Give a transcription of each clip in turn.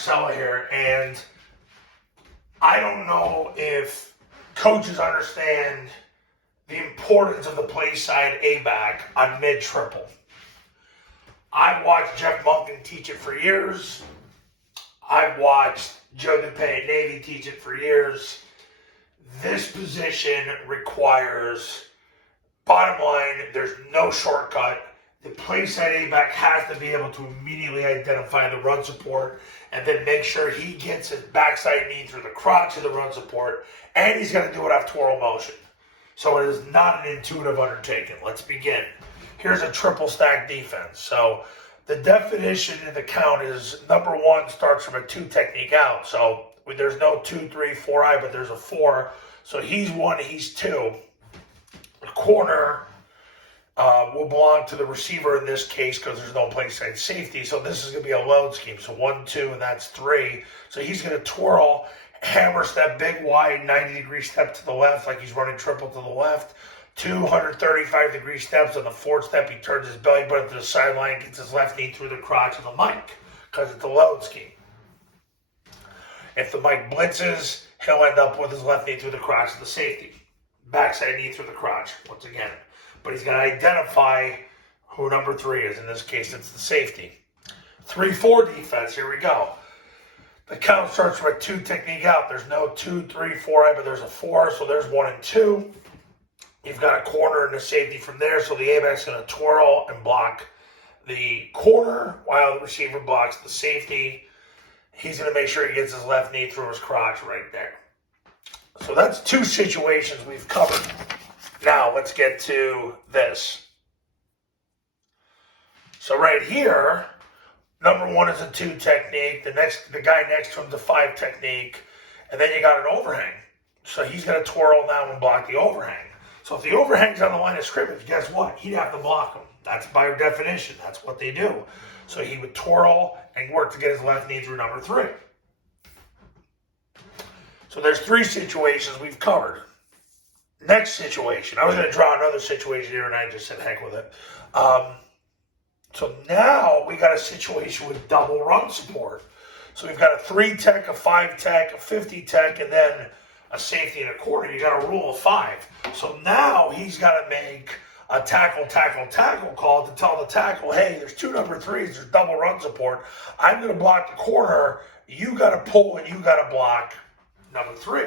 Marcella here, and I don't know if coaches understand the importance of the play side A-back on mid-triple. I've watched Jeff Monken teach it for years. I've watched Joe DuPay at Navy teach it for years. This position requires, bottom line, there's no shortcut. The play side A-back has to be able to immediately identify the run support and then make sure he gets his backside knee through the crotch of the run support, and he's going to do it off twirl motion. So it is not an intuitive undertaking. Let's begin. Here's a triple stack defense. So the definition in the count is number one starts from a 2 technique out. So there's no 2, 3, 4-eye, but there's a 4. So he's 1, he's 2. The corner will belong to the receiver in this case because there's no play side safety. So this is going to be a load scheme. So 1, 2, and that's 3. So he's going to twirl, hammer step, big wide, 90-degree step to the left like he's running triple to the left. 235-degree steps. On the fourth step, he turns his belly button to the sideline, gets his left knee through the crotch of the mic because it's a load scheme. If the mic blitzes, he'll end up with his left knee through the crotch of the safety. Backside knee through the crotch, once again. But he's going to identify who number 3 is. In this case, it's the safety. 3-4 defense, here we go. The count starts from a 2 technique out. There's no 2, 3, 4, but there's a 4, so there's 1 and 2. You've got a corner and a safety from there, so the A-back's going to twirl and block the corner while the receiver blocks the safety. He's going to make sure he gets his left knee through his crotch right there. So that's 2 situations we've covered. Now let's get to this. So right here, number 1 is a 2 technique. The guy next to him's a 5 technique. And then you got an overhang. So he's going to twirl now and block the overhang. So if the overhang's on the line of scrimmage, guess what? He'd have to block him. That's by definition. That's what they do. So he would twirl and work to get his left knee through number 3. So there's 3 situations we've covered. Next situation. I was going to draw another situation here, and I just said heck with it. So now we got a situation with double run support. So we've got a 3 tech, a 5 tech, a 50 tech, and then a safety and a corner. You got a rule of 5. So now he's got to make a tackle call to tell the tackle, hey, there's 2 number 3s, there's double run support. I'm going to block the corner. You got to pull and you got to block number 3.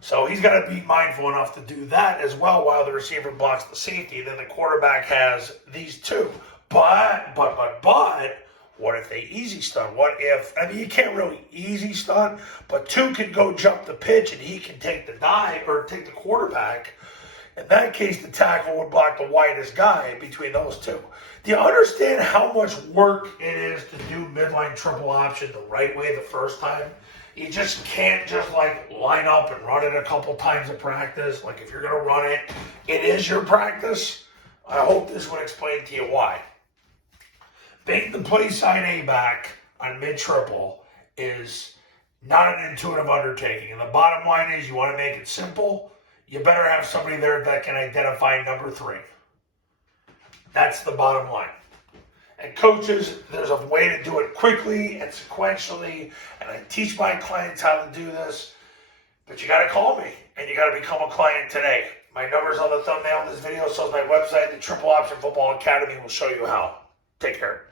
So he's got to be mindful enough to do that as well while the receiver blocks the safety. Then the quarterback has these 2. But, what if they easy stunt? What if, you can't really easy stunt, but 2 can go jump the pitch and he can take the dive or take the quarterback. In that case, the tackle would block the widest guy between those 2. Do you understand how much work it is to do midline triple option the right way the first time? You just can't just line up and run it a couple times at practice. If you're going to run it, it is your practice. I hope this would explain to you why. Making the play side A-back on mid-triple is not an intuitive undertaking. And the bottom line is you want to make it simple, you better have somebody there that can identify number 3. That's the bottom line. And coaches, there's a way to do it quickly and sequentially, and I teach my clients how to do this, but you got to call me, and you got to become a client today. My number's on the thumbnail of this video, so is my website, the Triple Option Football Academy will show you how. Take care.